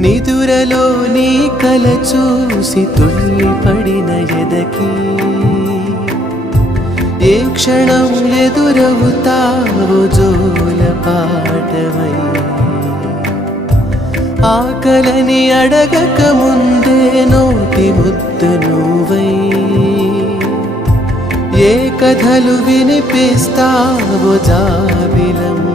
నిదురలో నీ కల చూసి తుళ్ళిపడిన ఎదకి ఏ క్షణం ఎదురవుతావో జోల పాటవై ఆకలని అడగక ముందే నోటి ముద్దు నువ్వై ఏ కథలు వినిపిస్తావో జాబిలమ్మ